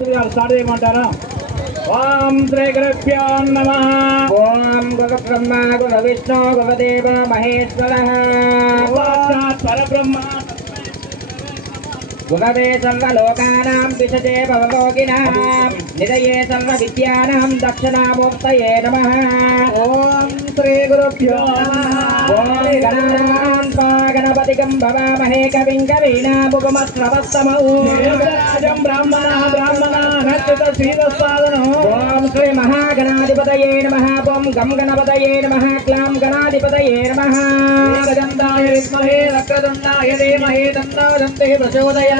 Start చేయమంటారా? ఓం శ్రీ గురుభ్యో నమః. ఓం గురు బ్రహ్మ గురు విష్ణు గురుదేవ మహేశ్వరః. సాక్షాత్ పరబ్రహ్మ గురవే సర్వలోకానాం విశజే భవభోగినాం నిదయే సర్వవిద్యానాం దక్షిణామూర్తయే నమః. ఓం శ్రీ గురుభ్యో నమః. ఓం గణానాన్పా గణపతిగం భవామహే కవిం కవీనాముపమశ్రవస్తమౌ. రాజం బ్రాహ్మణ బ్రాహ్మణ నచ్చిత శ్రీవత్సాదనం. ఓం శ్రీ మహాగణాధిపతయే నమః. ఓం గం గణపతయే నమః. క్లాం గణాధిపతయే నమః. ఏకదంతాయ విద్మహే వక్రతుండాయ ధీమహి తన్నో దంతిః ప్రచోదయాత్.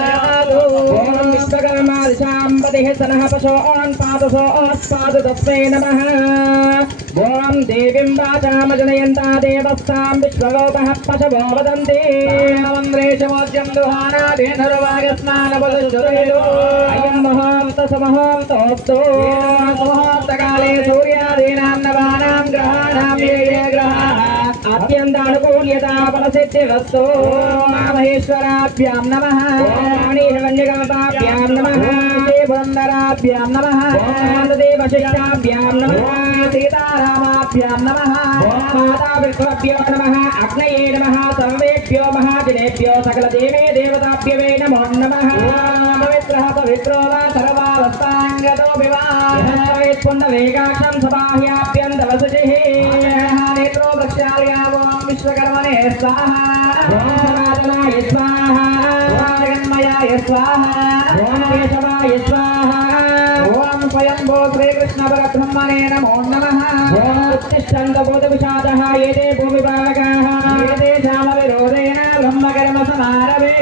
ఓం విశ్వకర్మాదిశాంపతిః సనః పశోన్ పాదసోస్పాదు తస్మై నమః. ఓం దేవీం వాచామజనయంతా దేవస్తాం విశ్వలోకః పశవో వదంతి. వంద్రేశమోద్యం దుహానాదేనరువాగస్నానబలుజ్జురేదో. అయం మహోంత సమహోంతోస్తు. ముహూర్తకాలే సూర్యాదీనాన్నవానాం గ్రహాణాం ఏ ఏ గ్రహాः అత్యంతానుకూల్యతా ఫలసిద్ధిరస్తు. మహేశ్వరాభ్యాం నమః. మణిహరణ్యకల్పాభ్యాం నమః. పురందరాభ్యాం నమః. దేవశిష్టాభ్యాం నమః. సీతారామాభ్యాం నమః. మాతాపితృభ్యో నమః. అగ్నయే నమః. సర్వేభ్యో మహాజనేభ్యో సకల దేవే దేవతాభ్యవే నమో నమః. పవిత్రః పవిత్రో వా సర్వావస్థాంగతో పుండవేకాక్షం సబాహ్యాభ్యంతవసుచిః. నేత్రో వృక్షాలయావో విశ్వకర్మణే స్వాహా. సనాతనాయ స్వాహా. జగన్మయాయ స్వాహా. కేశవాయ స్వాహా. ఓం స్వయంభో శ్రీకృష్ణ పరబ్రహ్మణే నమో నమః. ఉత్తిష్టంతభూతవిషాదः ఏతే భూమిపాలకాः. ఏతేషామవిరోధేన బ్రహ్మకర్మ సమారభే.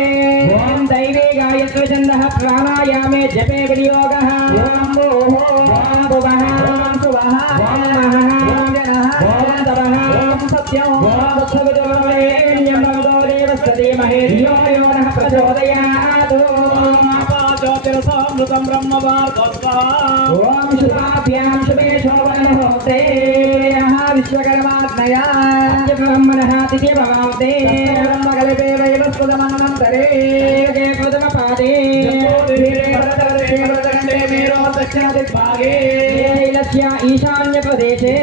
ఓం దైవీ గాయత్రఛందః ప్రాణాయామే జపే వినియోగः. ఓం భూః. ఓం భువః. ఓం శుభః. ఓం మహః. ఓం జనః. ఓం తపః. ఓం సత్యం. ఓం తత్సవితుర్వరేణ్యం భర్గో దేవस्य ధీమహి ధియో యో నః ప్రచోదయాత్. జ్యోతిరసామృతం బ్రహ్మవార్ధస్వాహా. ఓం శుభాభ్యాం శుభే శోభనముహూర్తే విశ్వకర్మాజ్ఞయా బ్రహ్మణః తిథి భవాంతే. బ్రహ్మకల్పే వైవస్వతమనంతరే ప్రథమపాదే దక్షిణదిగ్భాగే శైలస్య ఈశాన్యప్రదేశే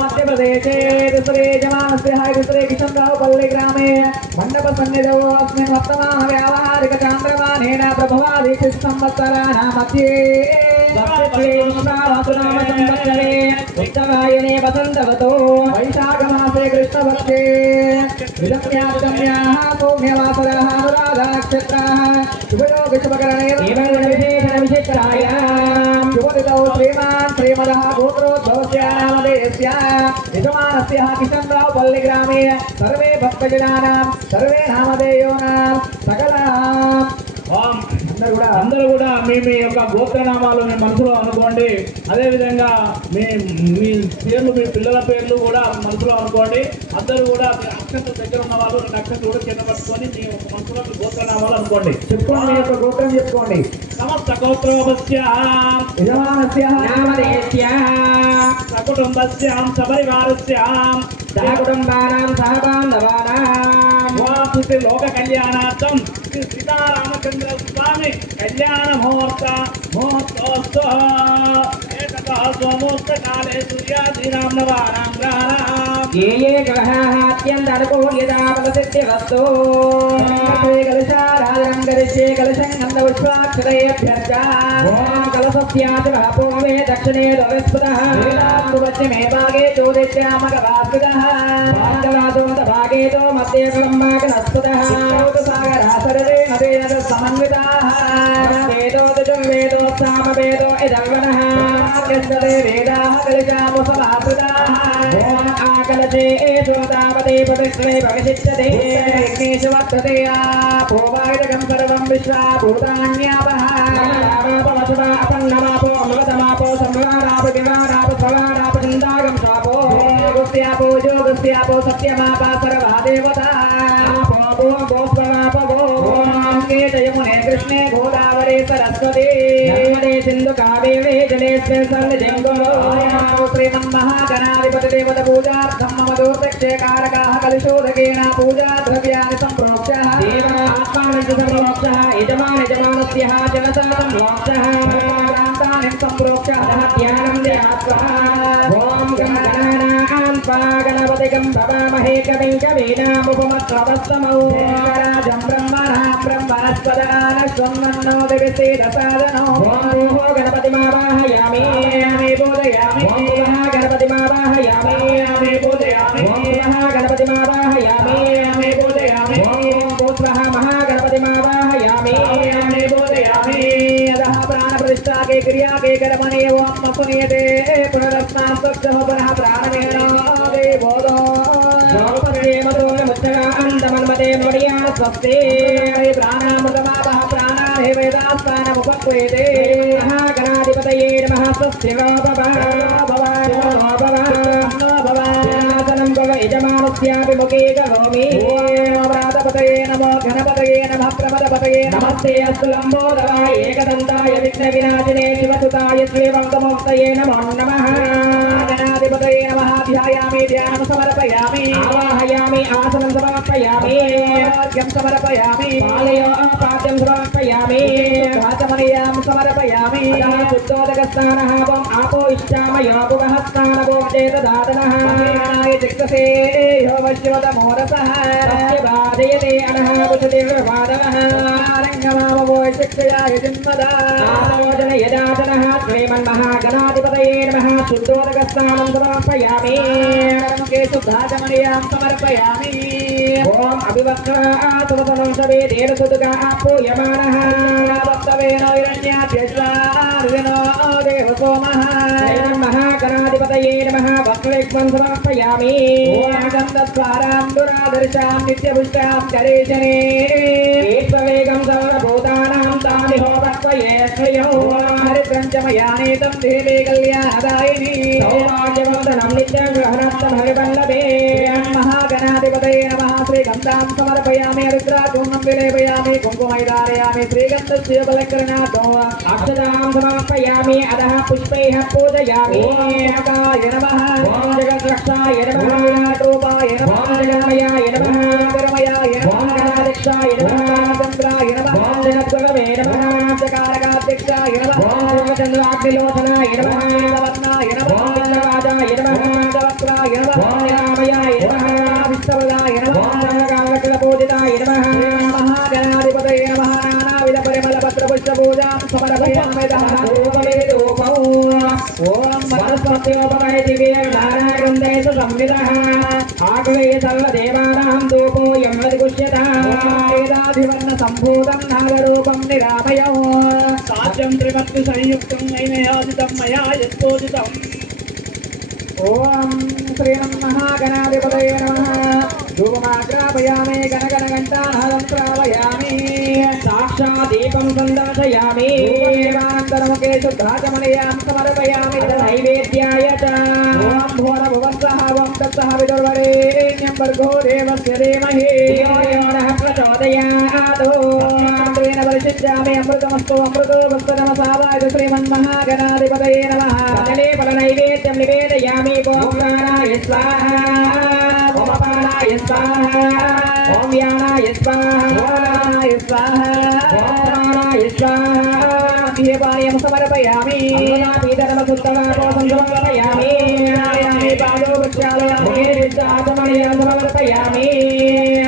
మధ్యప్రదేశే దుసరే జమానస్య దుసరే కిషన్రావు పల్లి గ్రామే మండప సన్నిధౌ అస్మిన్ వర్తమాన వ్యావహారిక చాంద్రమానేన ప్రభవాది సంవత్సరాణ మధ్యే ఉత్తరాయణే వసంతవతో వైశాఖమాసే కృష్ణపక్షే విదమ్యాగమ్యాః సౌమ్యవాసరాः అనురాధనక్షత్రాः శుభయోగ శుభకరణే విశేషాయాం శుభదితౌ శ్రీమాన్ శ్రీమదः గోత్రోద్భవస్య నామధేయస్య యజమానస్య కిషన్రావు పల్లి గ్రామే సర్వే భక్తజనానాం సర్వే నామధేయోనాం సకల అందరూ కూడా మీ మీ యొక్క గోత్రనామాలు మీ మనసులో అనుకోండి. అదేవిధంగా మీ మీ పేర్లు మీ పిల్లల పేర్లు కూడా మనసులో అనుకోండి. అందరూ కూడా అక్షంత దగ్గర ఉన్న వాళ్ళు రెండు అక్షంతలు కూడా కింద పట్టుకొని మీ యొక్క మనసులో మీ గోత్రనామాలు అనుకోండి. చెప్పుకోండి, మీ యొక్క గోత్రం చెప్పుకోండి. సమస్త గోత్రోపస్య యజమానస్య నామధేయస్య సకుటుంబస్యాం సపరివారస్యాం సహకుటుంబానాం సహబాంధవానాం వాసుతి లోక కళ్యాణార్థం శ్రీ సీతారామచంద్ర స్వామి కళ్యాణ ముహూర్తోస్తు ఏకతః స్వముహూర్త కాలే సూర్యాదీనాం నవానాం గ్రహాణాం ఏ ఏ గ్రహాः అత్యంత అనుకూల్యతా ఫలసిద్ధిరస్తు. కలశారాధనం కరిష్యే కలశం గంధ పుష్పాక్షరేభ్యర్చ. ఓం కలశస్యాచ పూర్వే దక్షిణే దవిస్పృతః. పశ్చిమే భాగే జ్యోతిష్యామకవాస్పృతః. భాగేతో మధ్య బ్రహ్మాగణస్పృతః. సాగరా సర్వే నదేన సమన్వితాః. వేదో దుర్వేదో సామవేదో ఇదర్వణః. వేదాః కలశాము సమాశ్రితాః. ఓం ఆకలశే తావదే పవిత్రే భవిష్యతే. విఘ్నేశ వర్తతే ఆపోవాయుధకం సర్వం విశ్వాభూతాన్యాపః. అపన్నమాపో అమృతమాపో సంవారాప వివారాప స్వవారాప చిందాగం శాపో. గుస్యాపో జోగుస్యాపో సత్యమాప సర్వా దేవతా. జయమునే కృష్ణే గోదావరి సరస్వతి నర్మదే సింధు కావేరే జలేస్మిన్ సన్నిధింగో. శ్రీమన్మహాగణాధిపతి దేవత పూజార్థం మమ దూర్దక్షే కారకాః కలుషోదకేన పూజా ద్రవ్యాన్ని సంప్రోక్ష్య. దేవాత్మానం संप्रोक्षः यजमान यजमानस्यः जनसा संप्रोक्षः प्रान्तानि संप्रोक्षः ध्यानं दयात्वा ॐ गणानां त्वा गणपतिं भवामहे कविं कवीनामुपमश्रवस्तमौ राजं ब्रह्मणां ब्रह्मणस्पदान स्वन्नो दिविसेदसादनो ॐ गणपतिमावाहयामि पूजयामि गणपतिमावाहयामि पूजयामि गणपतिमावाहयामि पूजयामि भूत्वः महागणपतिमावाहयामि पूजयामि अतः प्राणप्रतिष्ठा के क्रिया के कर्मणि ओम मकुनियते पुनरस्मात् स्वच्छः पुनः प्राणमेन देवोदो द्रौपदे मधुरमुच्चगा अन्तमन्मते मोडिया स्वस्ते प्राणामृतमावः प्राणान् वेदास्तानमुपक्वेते महागणाधिपतये नमः स्वस्ति यजमानस्यापि मुखे करोमि व्रातपतये नमो घनपतये नमः प्रमदपतये नमस्ते अस्तु लम्बोदराय एकदन्ताय विघ्नविनाशिने शिवसुताय श्रीवङ्कमूर्तये नमो नमः गणाधिपतये नमः ध्यायामि ध्यानं समर्पयामि आवाहयामि आसनं समर्पयामि अर्घ्यं समर्पयामि पालयोपाद्यं समर्पयामि वाचमनीयां समर्पयामि शुद्धोदकस्नानः आपो इष्टामयोपुवः स्नानवो चेतदातनः चिक्तसे यो वश्यवतमोरसः बाधयते अनः पुषते वादवः रङ्गमामवो शिक्षया यजिन्मदा आलोचन यदाचनः श्रीमन्महागणाधिपतये नमः शुद्धोदकस्नानं समर्पयामि मुखे शुद्धाचमनीयां समर्पयामि ॐ अभिवक्त्रातुवसनं सवेदेन सुदुगा पूयमानः भक्तवेन हिरण्याद्यज्वार्जनो देवसोमः महागणाधिपतये नमः वक्त्रलेक्ष्मं समर्पयामि गन्धद्वारां दुरादर्शां नित्यपुष्टां करेशने वेगं सर्वभूतानां तामिहो वक्त्वये श्रियो हरिद्रञ्चमयानेतं देवे कल्याणदायिनी सौभाग्यवर्धनं नित्यं ग्रहणस्थं हरिवल्लभे महागणाधिपतये नमः श्रीगन्धां समर्पयामि हरिद्राकुण्डं विलेपयामि कुङ्कुमैदारयामि श्रीगन्धस्य बलकरणातो अक्षतां समर्पयामि अधः पुष्पैः पूजयामि ओंकाय नमः ओं जगद्रक्षाय नमः विराटरूपाय नमः जगन्मयाय नमः कर्मयाय नमः गणाध्यक्षाय नमः चन्द्राय नमः ओं जगद्गुरवे नमः चकारकाध्यक्षाय नमः ओं चन्द्राग्निलोचनाय नमः वर्णाय नमः विष्णुवादाय नमः वक्त्राय नमः रामयाय नमः विष्णुवदाय नमः पूजिताय नमः महागणाधिपतये नमः नानाविध परिमलपत्रपुष्पपूजां समर्पयामि धूपौ ओम वनस्पत्योपमय दिव्यनारायणेषु संविदः आग्रहे सर्वदेवानां धूपोऽयं वेदाधिवर्णसम्भूतं नागरूपं निरामयौ साध्यं त्रिमत्ति संयुक्तं नैनयाजितं मया यत्पूजितम् ओम श्रीमन्महागणाधिपतये नमः धूपमाग्रापयामि गणगणघण्टानादं श्रावयामि साक्षात् दीपं सन्दर्शयामि धूपदेवानन्तरमुखे शुद्धाचमनीयां समर्पयामि नैवेद्याय च ओम भुवनभुवस्सः ओम तत्सः विदुर्वरेण्यं भर्गो देवस्य धीमहि धियो यो नः प्रचोदयात् तेन परिषिञ्चामि अमृतमस्तु अमृतो वस्तु नमसावाय श्रीमन्महागणाधिपतये नमः कदले फलनैवेद्यं निवेदयामि ओम प्राणाय स्वाहा ओम अपानाय स्वाहा ओम व्यानाय स्वाहा ओम स्वाहा ओम प्राणाय स्वाहा दीपायं समर्पयामि पीतरमसुत्तमापोषं समर्पयामि आयामि पादो वृक्षालयामि विद्याचमनीयं समर्पयामि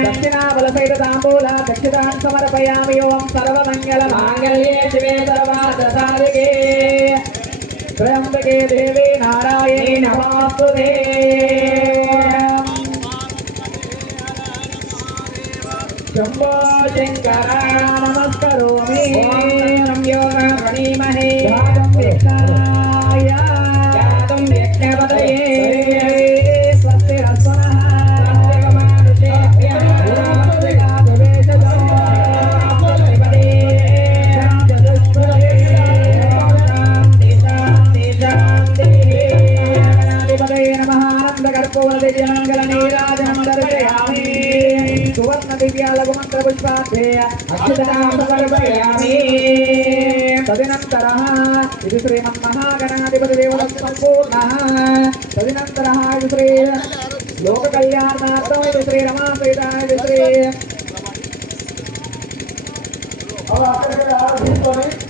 दक्षिणाबलसहितताम्बूला दक्षिणां समर्पयामि ओम सर्वमङ्गलमाङ्गल्ये शिवे सर्वार्थसाधिके त्र्यम्बके देवी नारायणी नमोस्तुते शम्भो शंकर नमस्करोमि नम्यो प्रणीमहे जातं यज्ञपतये स्वस्तिरस्वनः तदनन्तरः इति श्रीमन्महागणाधिपतिदेवः सम्पूर्णः तदनन्तरः इति श्री लोककल्याणार्थम् इति श्रीरमासहितः इति श्री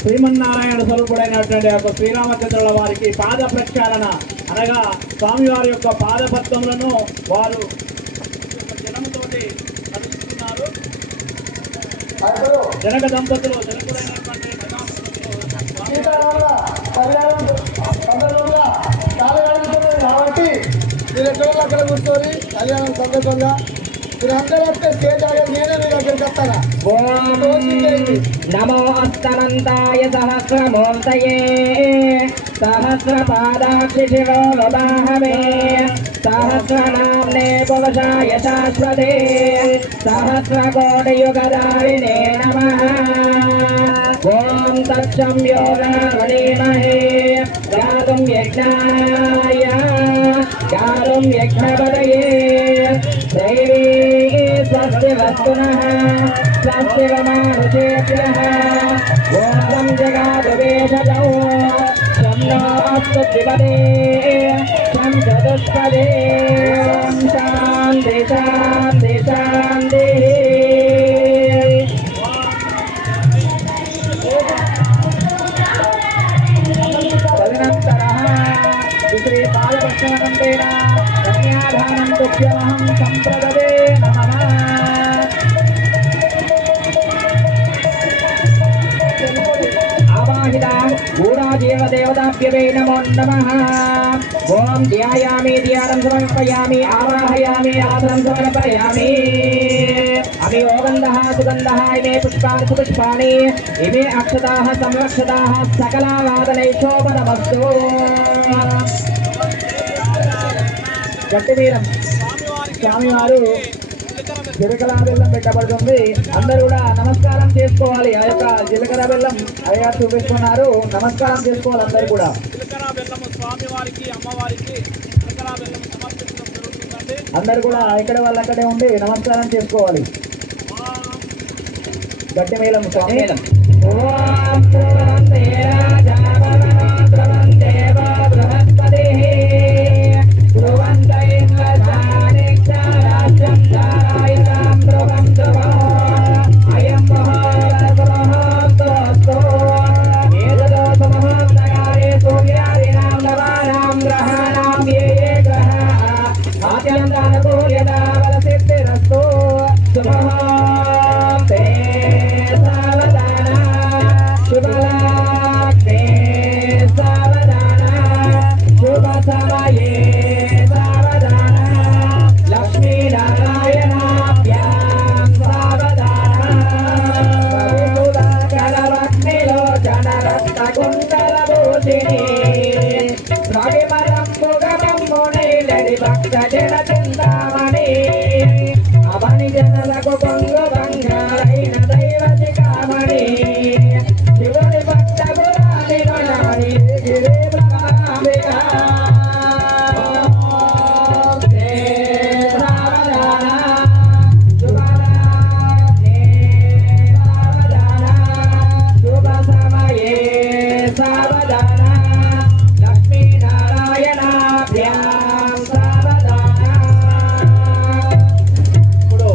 శ్రీమన్నారాయణ స్వరూపుడైనటువంటి యొక్క శ్రీరామచంద్రుల వారికి పాద ప్రక్షాళన అనగా స్వామివారి యొక్క పాదపద్మములను వారు జనముతోటి కలిగిస్తున్నారు. జనక దంపతులు జనకుడైనటువంటి కాబట్టి మీరు ఎక్కడ అక్కడ కూర్చొని కళ్యాణం సందర్భంగా మీరు అందరూ వస్తే స్టేజ్ ఆగేది నేనే మీ దగ్గరికి వస్తానా. నమో అస్తమంతాయ సహస్రమూర్తయే సహస్రపాదాక్షి శివో వదాహమే సహస్రనామ్నే పురుషాయ శాశ్వతే సహస్రకోటియుగదారిణే నమః. ఓం తత్సం యోగమహే గాతుం యజ్ఞాయ గాతుం యజ్ఞపదయే దైవీ స్వస్తి వస్తునః స్వస్తి వమానుషేభ్యః. ఓం జగాదు వేషజౌ శన్నో అస్తు ద్విపదే శం చతుష్పదే. శాంతి శాంతి శాంతి. తదనంతరః శ్రీ పాదపక్షణంతేన కన్యాదానం తుభ్యమహం సంప్రదదే నమః. ఆవాహితాం గూఢాదేవ దేవతాభ్యవే నమో నమః. ఓం ధ్యాయామి ధ్యానం సమర్పయామి ఆవాహయామి ఆసనం సమర్పయామి. అమి ఓగంధః సుగంధః ఇమే పుష్పాని సుపుష్పాని ఇమే అక్షతాః సంరక్షతాః సకలావాదనైశోభనమస్తు. గట్టి వీరం స్వామివారు జీలకర్ర బెల్లం పెట్టబడుతుంది. అందరూ కూడా నమస్కారం చేసుకోవాలి. ఆ యొక్క జీలకర్ర బెల్లం అయ్యగారు చూపిస్తున్నారు. నమస్కారం చేసుకోవాలి అందరూ కూడా. జీలకర్ర బెల్లము స్వామివారికి అమ్మవారికి జీలకర్ర బెల్లం సమర్పించడం జరుగుతుందండి. అందరూ కూడా ఎక్కడ వాళ్ళు అక్కడే ఉండి నమస్కారం చేసుకోవాలి. గట్టి మేళం స్వామి మేళం. ఓం ధ్రువంతే రాజా ధ్రువంతే బృహస్పతిః ధ్రువంత ఇంద్రజానిక్షరాజ్యం ధారయతాం ధ్రువం ధ్రువం అయం మహోదస్తు ఏదో సమహోదయారే సూర్యాదీనాం నవానాం గ్రహాణాం ఏ ఏ గ్రహాః ఆద్యంతానుకూల్యతా బలసిద్ధిరస్తు. శుభమోస్తే సావధాన శుభలాగ్నే సావధాన శుభ సమయే సావధాన లక్ష్మీనారాయణాభ్యాం సావధాన. కలవగ్నిలోచనరక్తకుండలభూషిణి రవిమరంబుగమంబునైలడి భక్తజన చింతామణి అవని జనలకు పొంగు బంగారైన దైవ శిఖామణి శివుని భక్త గురాని మనమణి గిరి బ్రహ్మాంబిక. శుభ సమయే సావధాన లక్ష్మీనారాయణాభ్యాం సావధాన. ఇప్పుడు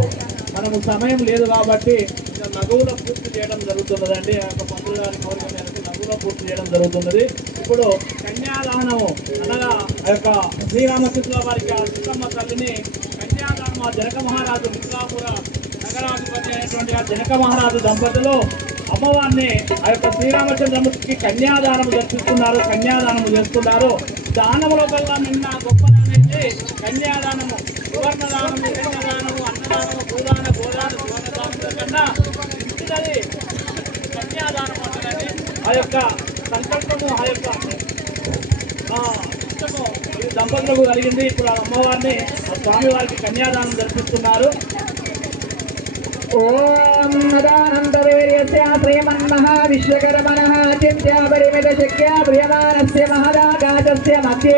మనము సమయం లేదు కాబట్టి ఇంకా నగువుల పూర్తి చేయడం జరుగుతున్నదండి. ఆ యొక్క పంతులు గారి కోరిక మేరకు నగువుల పూర్తి చేయడం జరుగుతున్నది. ఇప్పుడు కన్యాదానము అనగా ఆ యొక్క శ్రీరామచంద్రుల వారికి ఆ సీతమ్మ తల్లిని కన్యాదానం ఆ జనక మహారాజు మిత్రాపుర నగరాధిపతి అయినటువంటి ఆ జనక మహారాజు దంపతులు అమ్మవారిని ఆ యొక్క శ్రీరామచంద్రమూర్తికి కన్యాదానము జరిపిస్తున్నారు. కన్యాదానము చేస్తున్నారు. దానముల కల్లా నిన్న గొప్పదానంటే కన్యాదానము, సువర్ణదానము, కన్యాదానము, అన్నదానము, భూదాన గోదాన సువర్ణదానముల కన్నా ఇంటిది కన్యాదానం అంటారని ఆ యొక్క సంకల్పము ఆ యొక్క ఇష్టము ఈ దంపతులకు కలిగింది. ఇప్పుడు ఆ అమ్మవారిని ఆ స్వామివారికి కన్యాదానం జరిపిస్తున్నారు. ఓం నదానంతవేర్యస్య శ్రీమన్మహావిశ్వకర్మణః చింత్యా పరిమిత శక్య ప్రియమానస్య మహదాకాశస్య మధ్యే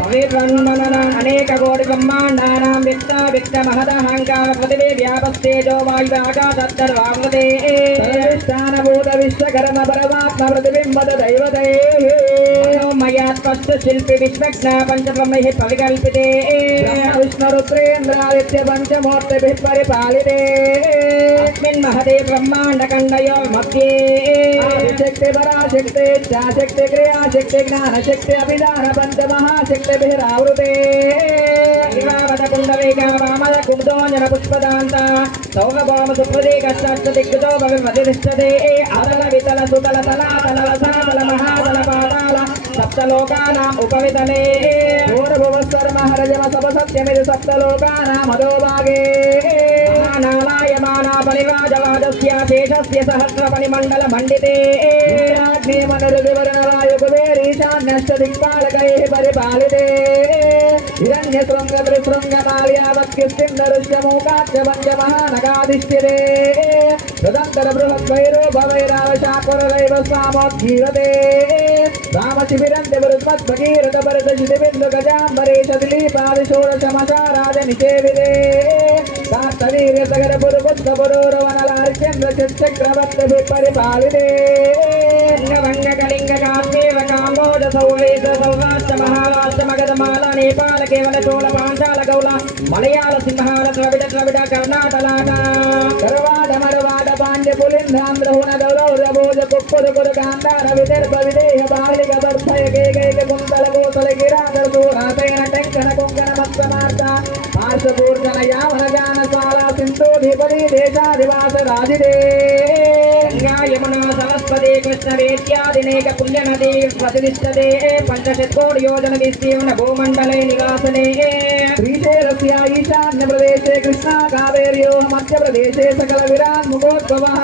పవిత్రన్మనన అనేక కోటి బ్రహ్మాండానాం విత్త మహదహంకార పృథివీ వ్యాపస్తేజో వాయువాకాశత్తర్వామృతే సర్వేష్టానభూత విశ్వకర్మ పరమాత్మ ప్రతిబింబత దైవతే मयात्पश्च शिल्पि विश्वज्ञ पंचब्रह्मैः परिकल्पिते विष्णुरुद्रेन्द्रादित्य पंचमूर्तिभिः परिपालिते अस्मिन् महते ब्रह्माण्डखण्डयो मध्ये आदिशक्ति पराशक्ति इच्छाशक्ति क्रियाशक्ति ज्ञानशक्ति अभिधान पंचमहाशक्तिभिरावृते कुण्डलीका वामद कुमुदोऽञ्जन पुष्पदान्त सौरभौम सुप्रदीकश्चाष्टदिग्गजो भविर्मधिष्ठते अतल वितल सुतल तलातल रसातल महातल पाताल सप्तलोकानाम् उपवितले भूर्भुवस्वर्महरजम सपसत्यमिति सप्तलोकानाम् अधोभागे नालायमाना परिवाजवादस्य शेषस्य सहस्रपरिमण्डल मण्डिते ईशान्यष्टदिक्पालकैः परिपालिते हिरण्यशृङ्ग त्रिशृङ्गमाल्यावत्युष्टिन्दरुष्यमूकाच्च पञ्चमहानगाधिष्ठिते तदन्तर बृहद्वैरो भवैरावशाकुरदैव स्वामोद्गीरते रामशिबिरन्ति वरुद्मद्भगीरथभरतशितिबिन्दुगजाम्बरेश दिलीपादिषोडशमशाराजनिषेविते कार्तवीर्यसगरपुरुबुद्धपुरोरवनलार्चन्द्रचिच्चक्रवर्तिभिः परिपालिते कलिङ्गकाश्मीर काम्बोज सौवेश सौराष्ट्र महाराष्ट्र मगधमाला नेपाल केवल चोल पाञ्चाल गौल मलयाल सिंहाल द्रविड द्रविड कर्णाटलाट करवाड मरवाड पाण्ड्य पुलिन्ध्रान्ध्र हुन गौरवभोज कुक्कुर कुर गान्धार विदर्भ विदेह बालिक बर्धय केकैक कुन्तल कोसल गिराधर सूरासेन टङ्कन कुङ्कन मत्समार्ता पार्श्वपूर्जन यावन जानशाला सिन्धुधिपति देशाधिवास राजिदे यमुना सरस्वती कृष्णवेद्यादिनेक पुण्यनदी प्रतिष्ठते पंचशतकोटियोजन विस्तीर्ण भूमण्डले निवासने श्रीशैलस्य ईशान्य प्रदेशे कृष्णा कावेर्यो मध्य प्रदेशे सकल विरान् मुखोद्भवः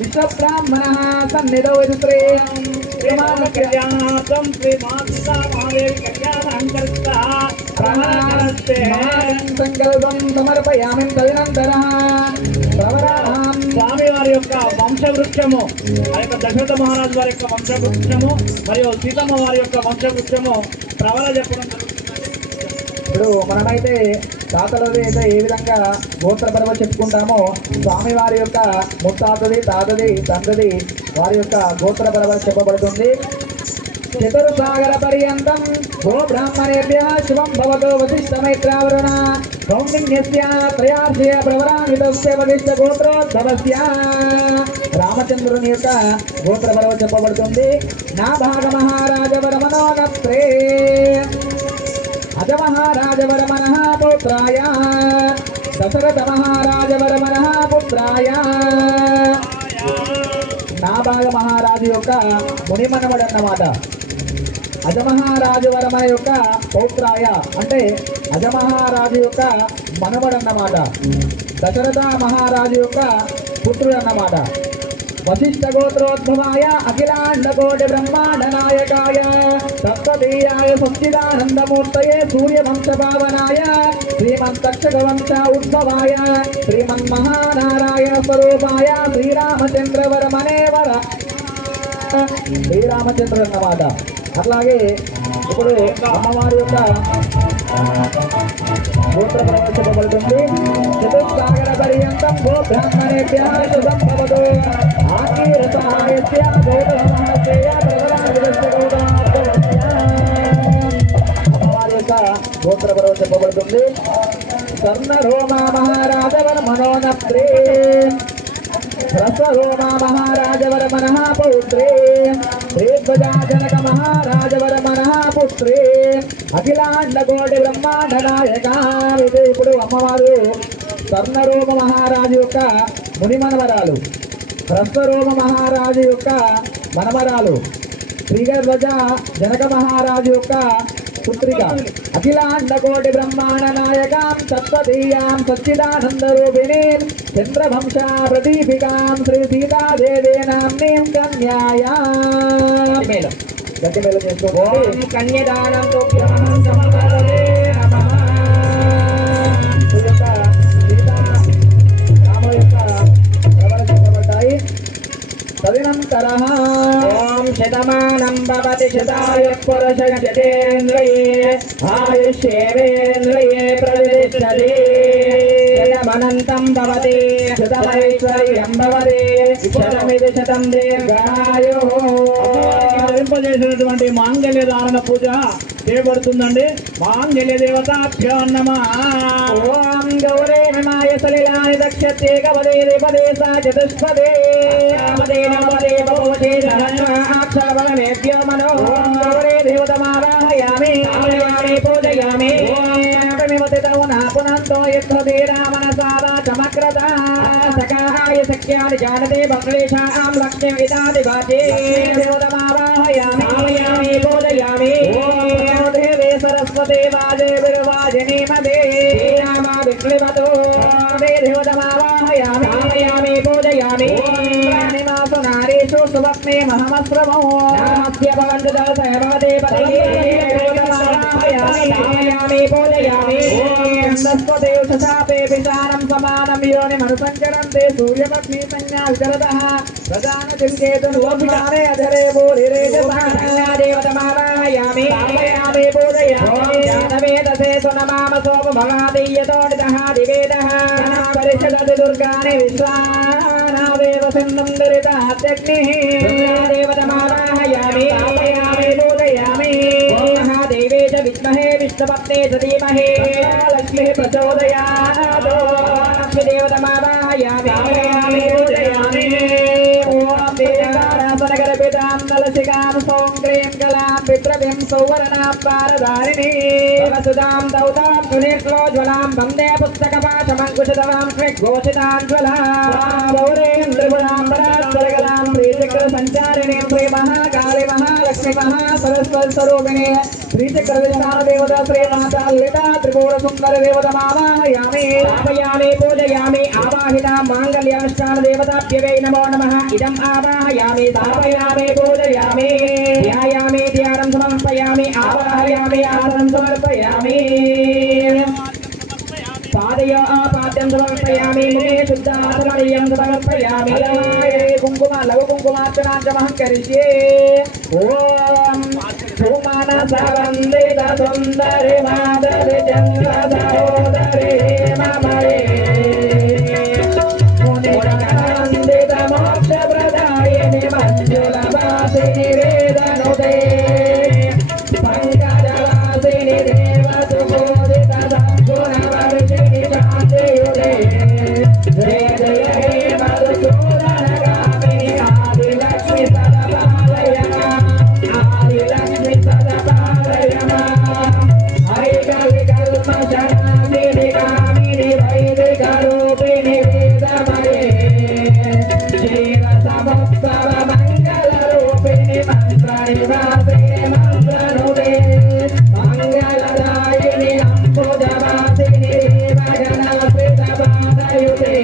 विश्वब्राह्मणः सन्निधौ विदुत्रे कल्याणार्थं श्रीमाता महादेवी कल्याणान्तरस्तः प्रहरणस्ते संकल्पं समर्पयामि तदनन्तरः స్వామి వారి యొక్క వంశవృక్షము ఆ యొక్క దశరథ మహారాజు వారి యొక్క వంశవృక్షము మరియు సీతమ్మ వారి యొక్క వంశవృక్షము ప్రవల చెప్పడం జరుగుతుంది. ఇప్పుడు మనమైతే తాతలది అయితే ఏ విధంగా గోత్ర పర్వ చెప్పుకుంటామో స్వామి వారి యొక్క ముత్తాతది తాతది తండ్రిది వారి యొక్క గోత్ర పర్వ చెప్పబడుతుంది. చతుర్సాగర పర్యంతం గో బ్రాహ్మణేభ్యః శుభం భవతో వశిష్ఠమైత్రావరుణ కౌండిన్యస్య త్రయార్షయ ప్రవరాన్వితస్య వశిష్ఠ గోత్రోద్భవస్య రామచంద్రుని యొక్క గోత్ర పర్వ చెప్పబడుతుంది. నా భాగ మహారాజవరమనోగత్రే అజ మహారాజవరమనః పౌత్రాయ దశరథ మహారాజవరమనః పుత్రాయ నాభాగ మహారాజు యొక్క మునిమనవడు అన్నమాట. అజమహారాజు వర్మ యొక్క పౌత్రాయ అంటే అజమహారాజు యొక్క మనవడు అన్నమాట. దశరథ మహారాజు యొక్క పుత్రుడు అన్నమాట. వశిష్ఠ గోత్రోద్భవాయ అఖిలాండ కోటి బ్రహ్మాండ నాయకాయ సప్తదీయాయ సచ్చిదానందమూర్తయే సూర్యవంశ పావనాయ శ్రీమంతక్షక వంశ ఉద్భవాయ శ్రీమన్మహానారాయణ స్వరూపాయ శ్రీరామచంద్రవర్మనే వర శ్రీరామచంద్రుడు అన్నమాట. అట్లాగే ఇప్పుడు అమ్మవారి యొక్క గోత్ర ప్రవేశించబడుతుంది. చతుస్సాగర పర్యంతం గో బ్రాహ్మణేభ్యః శుభం భవతు ఆకీర్తనాయస్య గౌతమస్య ప్రవరాన్వితస్య గౌతమస్య అమ్మవారి యొక్క గోత్ర ప్రవేశించబడుతుంది. స్వర్ణరోమ మహారాజవర్మనోనప్రే రసరోమ మహారాజవర్మనః పౌత్రే శ్రీధ్వజాజనక మహారాజవర్మనః పుత్రే అఖిలాండ కోటి బ్రహ్మాండ నాయక. ఇప్పుడు అమ్మవారు స్వర్ణరోమ మహారాజు యొక్క మునిమనవరాలు, రసరోమ మహారాజు యొక్క మనవరాలు, శ్రీధ్వజ జనక మహారాజు యొక్క పుత్రిక, అఖిలాండ కోటి బ్రహ్మాండ నాయకాం సప్తదీయాం సచ్చిదానంద రూపిణీం చంద్రవంశ ప్రదీపికాం శ్రీ సీతాదేవీ నామ్నీం కన్యాయాం. గట్టి మేళం చేసుకోండి. కన్యదానం రాముల యొక్క ప్రవర చెప్పబడ్డాయి. తదనంతరః ఓం శతమానం భవతి శతాయ పురుష శతేంద్రియే ఆయుష్యేవేంద్రియే ప్రతిష్టతి శతమనంతం భవతి శతమైశ్వర్యం భవతి శతమిది శతం దీర్ఘాయుః. ధరింపజేసినటువంటి మాంగళ్య ధారణ పూజ చేయబడుతుందండి. మాంగళ్య దేవతాభ్యో నమః. ఓం గౌరే నమాయ సలిలాని దక్షతే గవదే దేవదే సా చతుష్పదే నమదే నమదే బహువదే అక్షరవనేభ్యో మనో గౌరే దేవతమావాహయామి ఆవాహయామి పూజయామి ఓంమిమతే తనునా పునంతో యత్తే రామనసాదా చమక్రత సకాయ సఖ్యాని జానతే బక్లేశాం లక్ష్మీ విదాది వాచే దేవతమావాహయామి ఆవాహయామి పూజయామి ఓం దేవే సరస్వతే వాజే విర్వాజినీ మదే నామా విక్లివతో దేవతమావాహయామి ఆవాహయామి పూజయామి ప్రాణిమాసు నారీషు సువక్నే మహమస్రమో నాస్య భవంతు దవసయ భవతే పదే దేవతమావాహయామి ఆవాహయామి పూజయామి నందస్పతే ఉషసాపే విశానం సమానం యోని మనుసంచరంతే సూర్యపత్ని సంజ్ఞా విచరతః ప్రధాన చింకేతు నోపితానే అధరే బోధిరే దేవతమావాహయామి ఆవాహయామి పూజయామి జాతవేదసే సునమామ సోమ భవాదీయతోడితః దివేదః పరిషదతి దుర్గాని విశ్వానాదేవ సింధం దరితాత్యగ్నిః దేవతమావాహయామి ఆవాహయామి పూజయామి మహాదేవే చ విద్మహే విష్ణుపత్నే చ ధీమహి లక్ష్మీః ప్రచోదయాత్ లక్ష్మీ దేవతమావాహయామి ఆవాహయామి పూజయామి ఓం దేవారాసనగర్భితాం నలసికాం సౌం క్లీం కలాం పితృభిం సౌవర్ణాం పారధారిణీ వసుదాం దౌతాం సునిర్జ్వలాం వందే పుస్తకపాశమంకుశతవాం స్విఘోషితాంజ్వలాం గౌరీం త్రిపురాంబరాస్వరగలాం శ్రీచక్ర సంచారిణీం శ్రీ మహాకాళి మహాలక్ష్మి మహాసరస్వతి స్వరూపిణి శ్రీచక్ర విశాల దేవత శ్రీ మాతా లలితా త్రిపుర సుందర దేవతమావాహయామి ఆవాహయామి పూజయామి ఆవాహితా మాంగళ్యానుష్ఠాన దేవతాభ్యవై నమో నమః ఇదం ఆవాహయామి ఆవాహయామి పూజయామి ధ్యాయామి ధ్యానం సమర్పయామి ఆవాహయామి ఆసనం సమర్పయామి పాదయో ఆపాద్యం సమర్పయామి ముఖే శుద్ధాసమనీయం సమర్పయామి కుంకుమ లఘు కుంకుమార్చనాంచమహం కరిష్యే ఓం సుమానస వందిత సుందరి మాధవి చంద్ర సహోదరి మమరే మునివందిత మోక్ష ప్రదాయిని మంజుల వాసిని వేదనుదే పంకజవాసిని దేవసుబోధిత సద్గుణవర్షిణి శాంతియుదే జయ జయ హే మధుసూదనగామిని ఆదిలక్ష్మి సదపాలయ ఆదిలక్ష్మి సదపాలయ హరికలి కల్మషనామిని కామిని వైదిక రూపిణి వేదమయే క్షీరసముత్సవ మంగళ రూపిణి మంత్ర నివాసిని మంత్రనుదే మంగళదాయిని అంబుజవాసిని దేవగణాశ్రిత పాదయుతే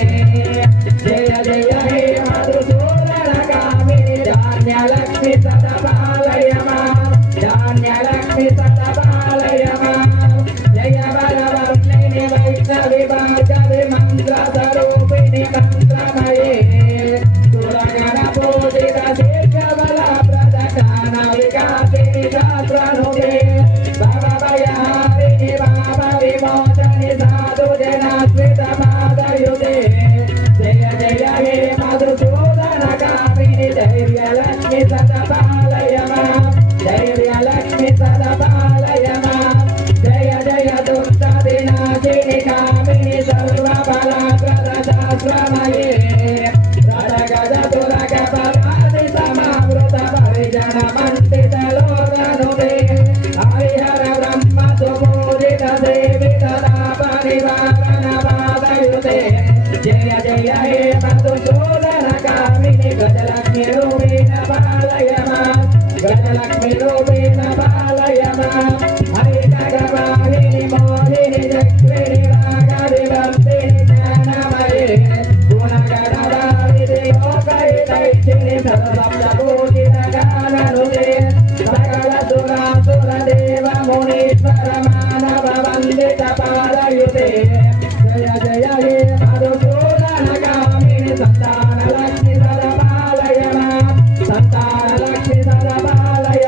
జయ జయ హే మధుసూదనగామిని ధాన్యలక్ష్మి సదపాలయ ధాన్యలక్ష్మి సదపాలయ జయ బలవర్ణిని వైష్ణవి భార్గవి మంత్ర స్వరూపిణి మంత్రమయే సురగణ పూజిత శీర్షబల ప్రదక్షాణ వికాసిని శాస్త్రనుదే భవభయహారిణి పాప విమోచని సాధు జనాశ్రిత పాదయుతే జయ జయ హే మధుసూదనగామిని ధైర్యలక్ష్మి సదపాలయ ధైర్యలక్ష్మి సదపాలయ జయ జయ దుష్ట వినాశిని కామిని సర్వబలప్రద శాస్త్రమయే రడగద తురగ పరాది సమావృత పరిజన మండిత లోకనుదే హరిహర బ్రహ్మ సుపూజిత సేవిత పరివారణ పాదయుతే జయ జయ హే మధుసూదనగామిని గజలక్ష్మి రూపేణ పాలయ గజలక్ష్మి రూపేణ పాలయ హరికగవాహిని మోహిని చక్రిణి రాగవివర్తిని జ్ఞానమయే గుణగణవారిధి లోకహితైషిణి సర్వసప్తభూషిత గాననుదే సకల సురాసుర దేవ మునీశ్వర మానవ వందిత పాదయుతే జయ జయ హే మధుసూదనగామిని సంతానలక్ష్మి సదపాలయ సంతానలక్ష్మి సదపాలయ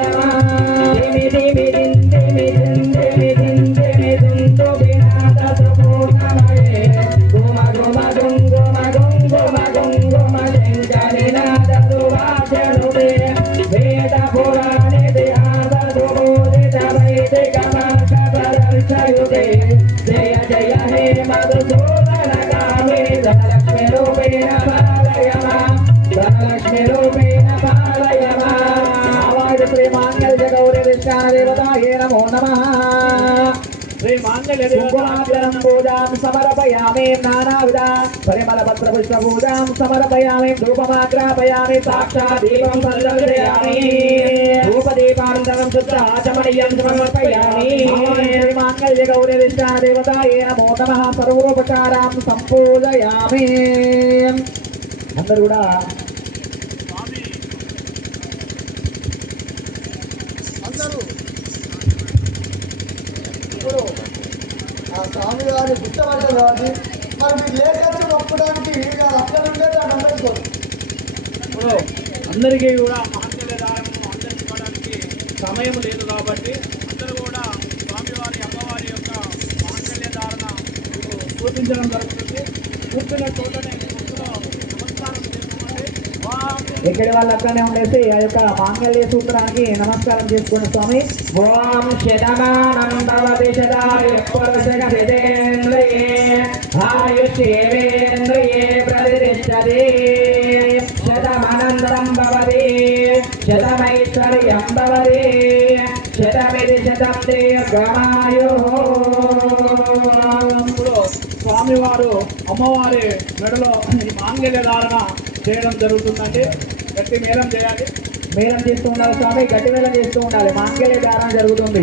अधिष्ठान देवताये नमो नमः శ్రీ మాంగళ్య कुङ्कुमार्चनं पूजां समर्पयामि नानाविध परिमलपत्रपुष्पपूजां समर्पयामि धूपमाग्रापयामि साक्षात् दीपं संदर्शयामि धूपदीपानन्तरं शुद्धाचमनीयं समर्पयामि श्रीमाङ्गल्यगौरीधिष्ठान देवताये नमो नमः सर्वोपचारां सम्पूजयामि అందరూ కూడా అందరూ ఇప్పుడు ఆ స్వామి వారి గుర్తపడ్డారు కాబట్టి మరి మీరు లేఖలు నొక్కడానికి అక్కడ ఉండే అందరికీ ఇప్పుడు అందరికీ కూడా మాంగళ్య దానం అందరికి ఇవ్వడానికి సమయం లేదు కాబట్టి అందరూ కూడా స్వామివారి అమ్మవారి యొక్క మాంగళ్య ధారణ చూపించడం జరుగుతుంది. కూర్చున్న చోటనే భక్తులు నమస్కారం చేసుకోండి. ఎక్కడి వాళ్ళు అక్కడనే ఉండేసి ఆ యొక్క మాంగళ్య సూత్రానికి నమస్కారం చేసుకోండి స్వామి. ఓం శతమానందవతి శతాయు పురుషగతింద్రియే ఆయుష్యేంద్రియే ప్రతిష్టతే శతమనందరం భవతి శతమైశ్వర్యం భవతి శతమిది శతం దీర్ఘమాయు. ఇప్పుడు స్వామివారు అమ్మవారి మెడలో ఈ మాంగళ్య ధారణ చేయడం జరుగుతుందండి. గట్టి మేళం చేయాలి. మేళం చేస్తూ ఉండాలి స్వామి, గట్టి మేళం చేస్తూ ఉండాలి. మాంగళ్య ధారణ జరుగుతుంది.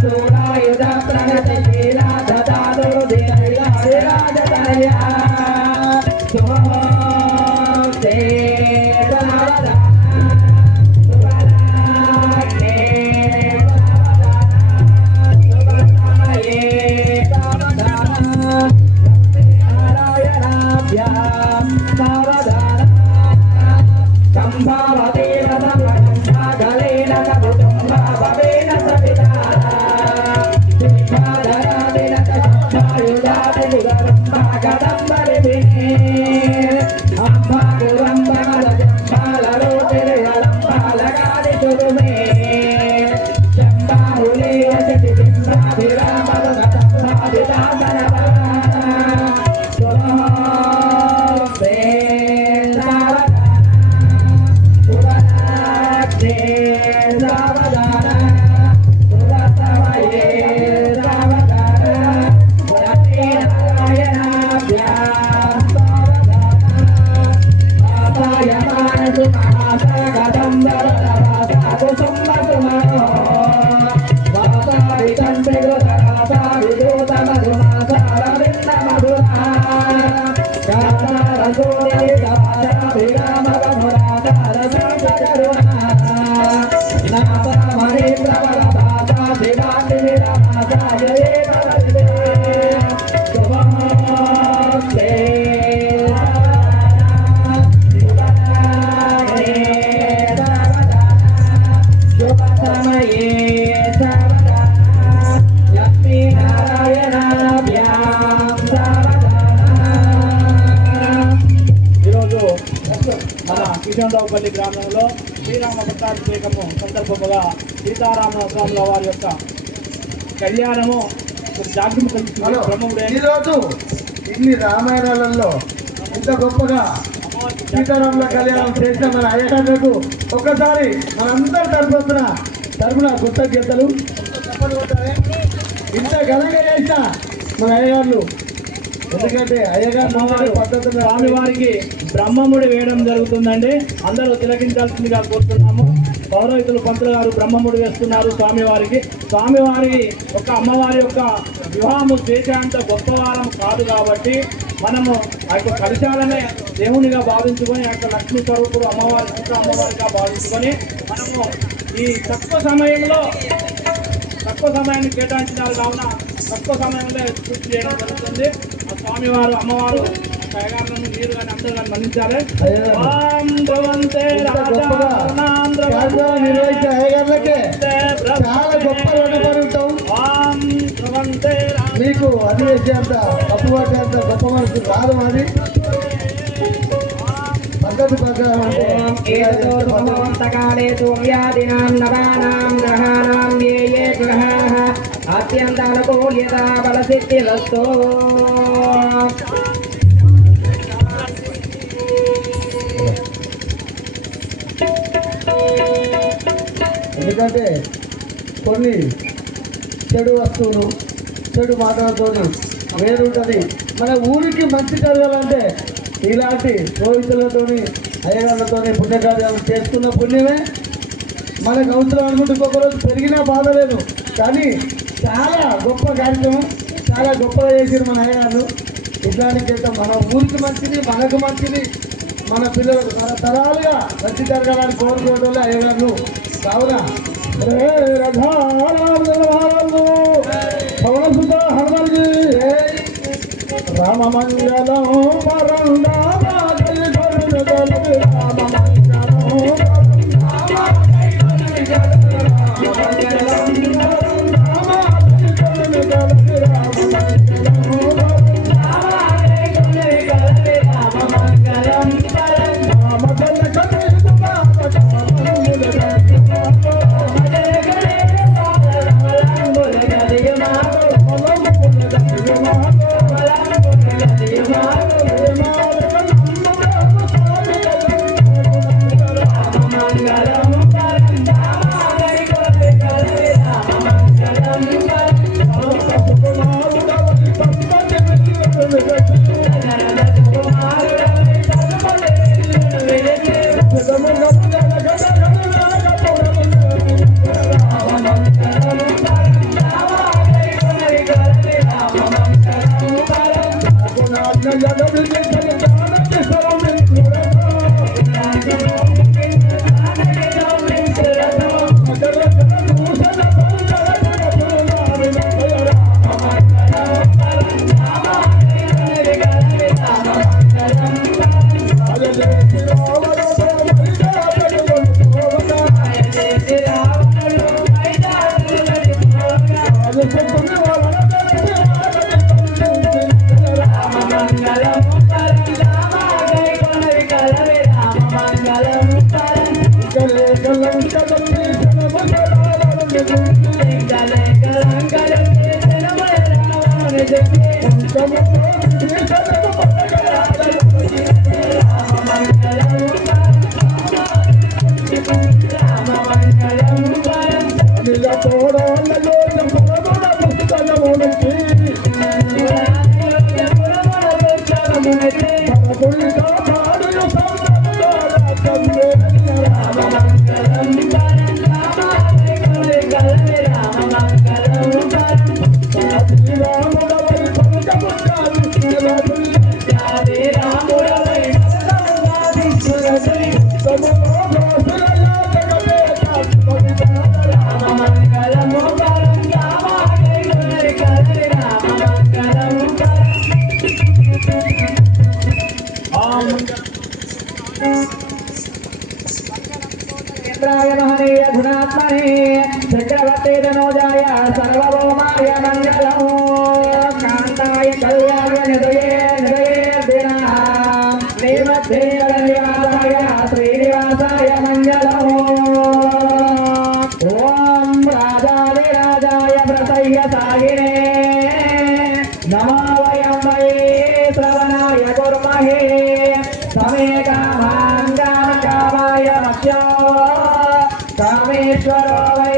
Sura Yuda Pranata Kila Dada Duru Dina Kodandaraopalli గ్రామంలో శ్రీరామ పట్టాభిషేకము సందర్భంగా సీతారామస్వాముల వారి యొక్క కళ్యాణము ఈరోజు ఇన్ని రామాయణాలలో ఇంత గొప్పగా సీతారాముల కళ్యాణం చేసిన మన అయ్యగారులకు ఒక్కసారి మనందరి తరపున కృతజ్ఞతలు. ఇంత ఘనంగా చేసిన మన అయ్యగారులు, ఎందుకంటే అయ్యగారు పద్ధతులు స్వామివారికి బ్రహ్మముడి వేయడం జరుగుతుందండి. అందరూ తిలకించాల్సిందిగా కోరుతున్నాము. పౌరోహితులు పంతులు గారు బ్రహ్మముడి వేస్తున్నారు స్వామివారికి. స్వామివారి యొక్క అమ్మవారి యొక్క వివాహము చేసేంత గొప్పవారం కాదు కాబట్టి మనము ఆ యొక్క కలశాలనే దేవునిగా భావించుకొని ఆ యొక్క లక్ష్మీ స్వరూపుడు అమ్మవారి సీత అమ్మవారిగా భావించుకొని మనము ఈ తక్కువ సమయాన్ని కేటాయించినారు కావున తక్కువ సమయంలో పూర్తి చేయడం జరుగుతుంది. ఆ స్వామివారు అమ్మవారు అయ్యగారులను మీరు కానీ అందరూ కానీ మన్నించాలి. నిర్వహించే అయ్యగారులకే చాలా గొప్ప రుణపడి ఉంటాం. మీకు అది వేసేంత అప్పు పట్టేంత గొప్ప మనసు కాదు మాది. పద్ధతి ప్రకారం అత్యంత అనుకూల్యత బలసిద్ధిరస్తు. ఎందుకంటే కొన్ని చెడు వస్తువులు చెడు మాటలతో వేరుంటుంది. మన ఊరికి మంచి జరగాలంటే ఇలాంటి రోహితులతోని అయ్యగారులతోని పుణ్యకార్యాలు చేసుకున్న పుణ్యమే మనకు అవసరం అనుకుంటే ఒక్కొక్కరోజు పెరిగినా బాధ లేదు. కానీ చాలా గొప్ప కార్యక్రమం, చాలా గొప్పగా చేసారు మన అయ్యగారు. ఇట్లాంటి చేద్దాం, మన ఊరికి మంచిది, మనకు మంచిది, మన పిల్లలకు తరతరాలుగా మంచి జరగాలని కోరుకోవడంలో అయ్యగారు. కావున రామమంగళం चक्रवर्ती तनोजाय सर्वभौमाय मंगलम् कांताय कल्याण निधये निधये दिनः श्रीमद्देवदेवाय श्रीनिवास नमो वयं वै श्रवणाय कुर्महे समे कामाय मह्यो कामेश्वरो वै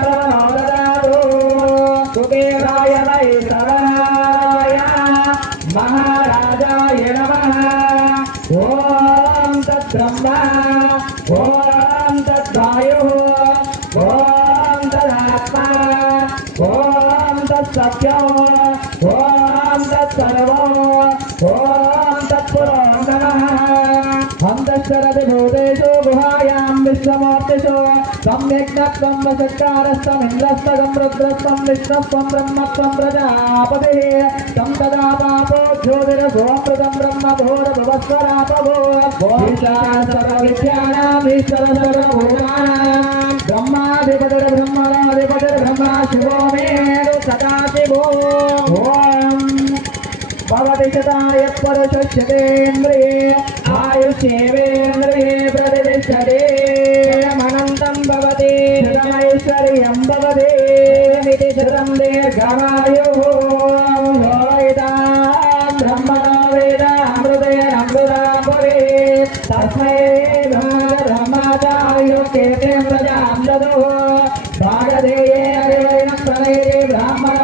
श्रवणो ददातु कुबेराय वै श्रवणाय महाराजाय नमः ॐ तद्ब्रह्मा ॐ तद्वायुः ॐ तदात्मा ॐ तत्सत्यम् ॐ तत्सर्वम् ॐ तत्पुरो नमः हन्तश्चरति भूतेषु गुहायां विश्वमूर्तिषु सम्यग्नत्वं वषट्कारस्तमिन्द्रस्तगं रुद्रस्त्वं विष्णुस्त्वं ब्रह्मत्वं प्रजापतिः तं तदा पापो ज्योतिरसोऽमृतं ब्रह्म भूरभुवस्वरापभो सर्वविद्यानाम् ईश्वर सर्वभूतानां ब्रह्माधिपतिर्ब्रह्मणाधिपतिर्ब्रह्मा शिवो मे सदाशिवो ॐ भवति शताय पुरुषस्यतेन्द्रिये आयुष्येवेन्द्रिये प्रतिष्ठते अनन्तं भवति शतमैश्वर्यं भवति इति शतं दीर्घमायुः ब्रह्मणो वेदामृतेनामृतापुरे तस्मै ब्रह्मचार्यो केतेन प्रजां ददुः भागधेयेन प्रणये ब्राह्मण